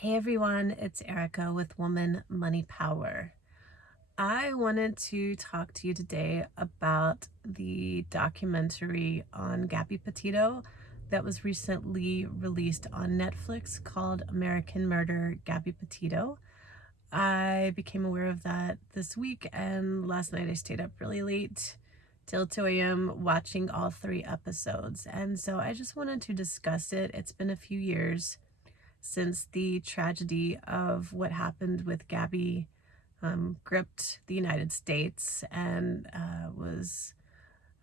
Hey everyone, it's Erica with Woman Money Power. I wanted to talk to you today about the documentary on Gabby Petito that was recently released on Netflix called American Murder, Gabby Petito. I became aware of that this week, and last night I stayed up really late till 2 a.m. watching all 3 episodes. And so I just wanted to discuss it. It's been a few years since the tragedy of what happened with Gabby gripped the United States and was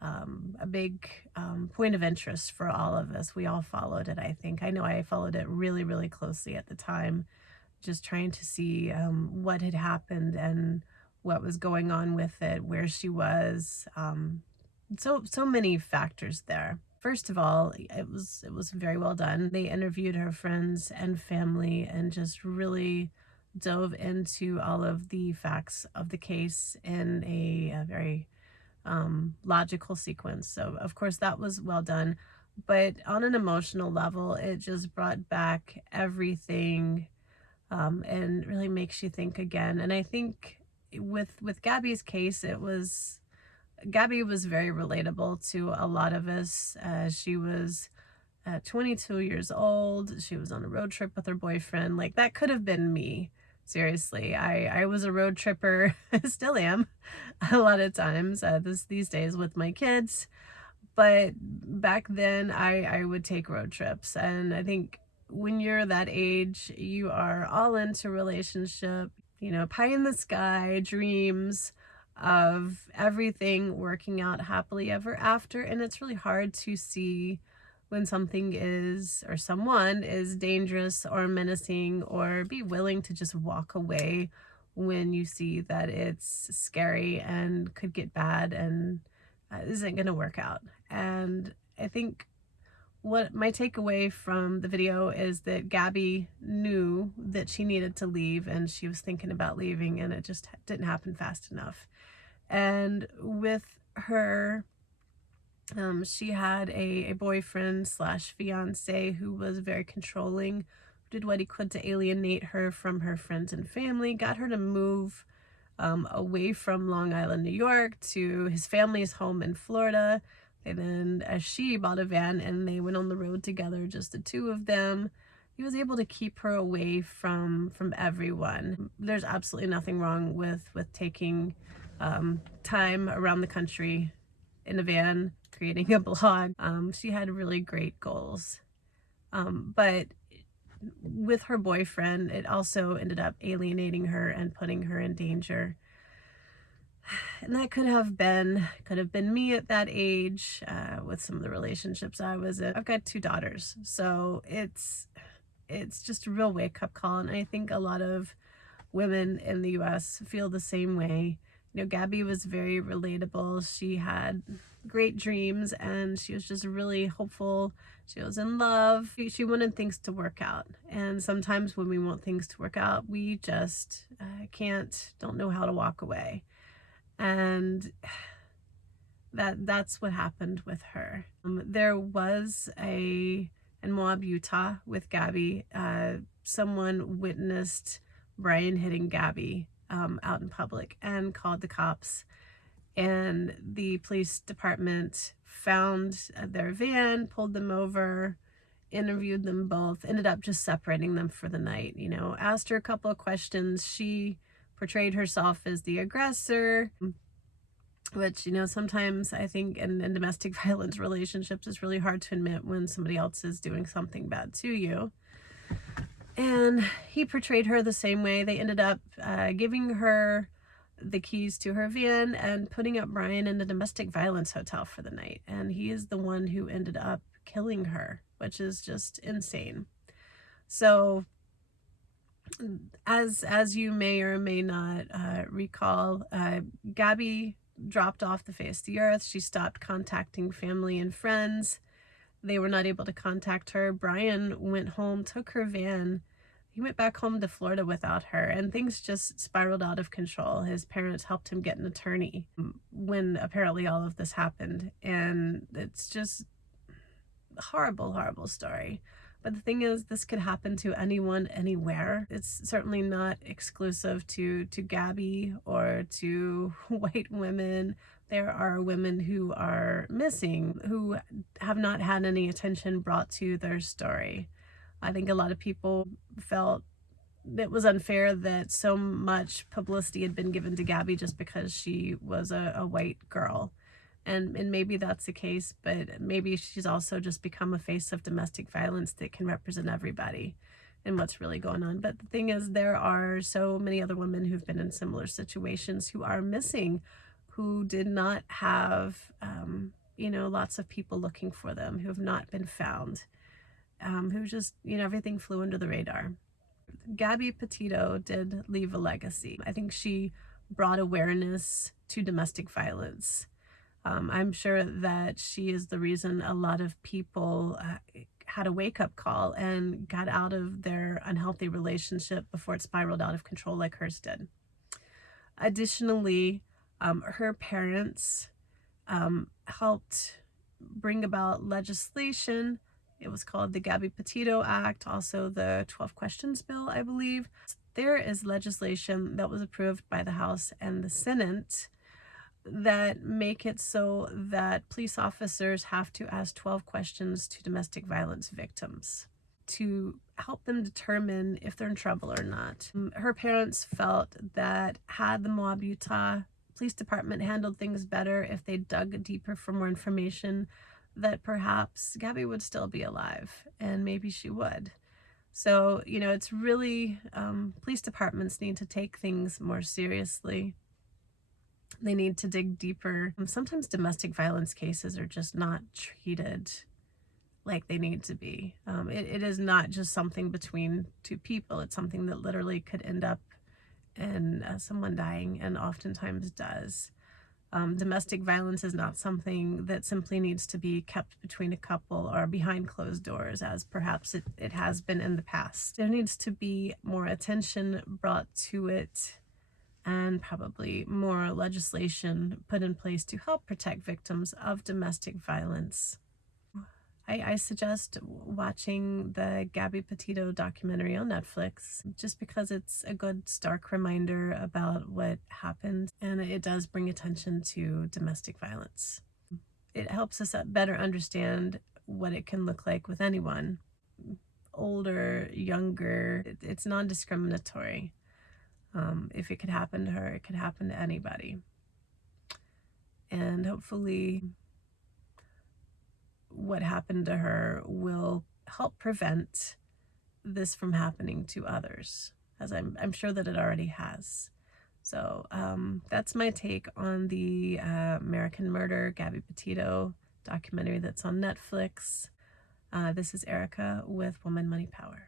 a big point of interest for all of us. We all followed it, I think. I know I followed it really, really closely at the time, just trying to see what had happened and what was going on with it, where she was. So many factors there. First of all, it was very well done. They interviewed her friends and family and just really dove into all of the facts of the case in a very logical sequence. So of course that was well done, but on an emotional level, it just brought back everything and really makes you think again. And I think with Gabby's case, Gabby was very relatable to a lot of us. She was 22 years old. She was on a road trip with her boyfriend. Like, that could have been me. Seriously, I was a road tripper, still am, a lot of times these days with my kids. But back then, I would take road trips. And I think when you're that age, you are all into relationship, pie in the sky, dreams of everything working out happily ever after. And it's really hard to see when something is, or someone is dangerous or menacing, or be willing to just walk away when you see that it's scary and could get bad and isn't going to work out. And I think what my takeaway from the video is that Gabby knew that she needed to leave, and she was thinking about leaving, and it just didn't happen fast enough. And with her, she had a boyfriend slash fiance who was very controlling, did what he could to alienate her from her friends and family, got her to move away from Long Island, New York, to his family's home in Florida. And then as she bought a van and they went on the road together, just the two of them, he was able to keep her away from everyone. There's absolutely nothing wrong with taking time around the country in a van, creating a blog. She had really great goals. But with her boyfriend, it also ended up alienating her and putting her in danger. And that could have been me at that age, with some of the relationships I was in. I've got 2 daughters, so it's just a real wake-up call. And I think a lot of women in the US feel the same way. Gabby was very relatable. She had great dreams and she was just really hopeful. She was in love. She wanted things to work out. And sometimes when we want things to work out, we just don't know how to walk away. And that's what happened with her. There was in Moab, Utah, with Gabby, someone witnessed Brian hitting Gabby out in public and called the cops. And the police department found their van, pulled them over, interviewed them both, ended up just separating them for the night. Asked her a couple of questions. She portrayed herself as the aggressor, which, sometimes I think in domestic violence relationships, it's really hard to admit when somebody else is doing something bad to you. And he portrayed her the same way. They ended up giving her the keys to her van and putting up Brian in a domestic violence hotel for the night. And he is the one who ended up killing her, which is just insane. So as you may or may not recall, Gabby dropped off the face of the earth. She stopped contacting family and friends. They were not able to contact her. Brian went home, took her van. He went back home to Florida without her, and things just spiraled out of control. His parents helped him get an attorney when apparently all of this happened. And it's just a horrible, horrible story. But the thing is, this could happen to anyone, anywhere. It's certainly not exclusive to Gabby or to white women. There are women who are missing, who have not had any attention brought to their story. I think a lot of people felt it was unfair that so much publicity had been given to Gabby just because she was a white girl. And maybe that's the case, but maybe she's also just become a face of domestic violence that can represent everybody and what's really going on. But the thing is, there are so many other women who've been in similar situations who are missing, who did not have, lots of people looking for them, who have not been found, who just, everything flew under the radar. Gabby Petito did leave a legacy. I think she brought awareness to domestic violence. I'm sure that she is the reason a lot of people had a wake-up call and got out of their unhealthy relationship before it spiraled out of control like hers did. Additionally, her parents helped bring about legislation. It was called the Gabby Petito Act, also the 12 Questions Bill, I believe. There is legislation that was approved by the House and the Senate that make it so that police officers have to ask 12 questions to domestic violence victims to help them determine if they're in trouble or not. Her parents felt that had the Moab, Utah Police Department handled things better, if they dug deeper for more information, that perhaps Gabby would still be alive, and maybe she would. So, it's really, police departments need to take things more seriously. They need to dig deeper. Sometimes domestic violence cases are just not treated like they need to be. It is not just something between two people. It's something that literally could end up in someone dying, and oftentimes does. Domestic violence is not something that simply needs to be kept between a couple or behind closed doors, as perhaps it has been in the past. There needs to be more attention brought to it, and probably more legislation put in place to help protect victims of domestic violence. I suggest watching the Gabby Petito documentary on Netflix, just because it's a good stark reminder about what happened, and it does bring attention to domestic violence. It helps us better understand what it can look like with anyone, older, younger. It's non-discriminatory. If it could happen to her, it could happen to anybody. And hopefully what happened to her will help prevent this from happening to others, as I'm sure that it already has. So that's my take on the American Murder, Gabby Petito documentary that's on Netflix. This is Erica with Woman Money Power.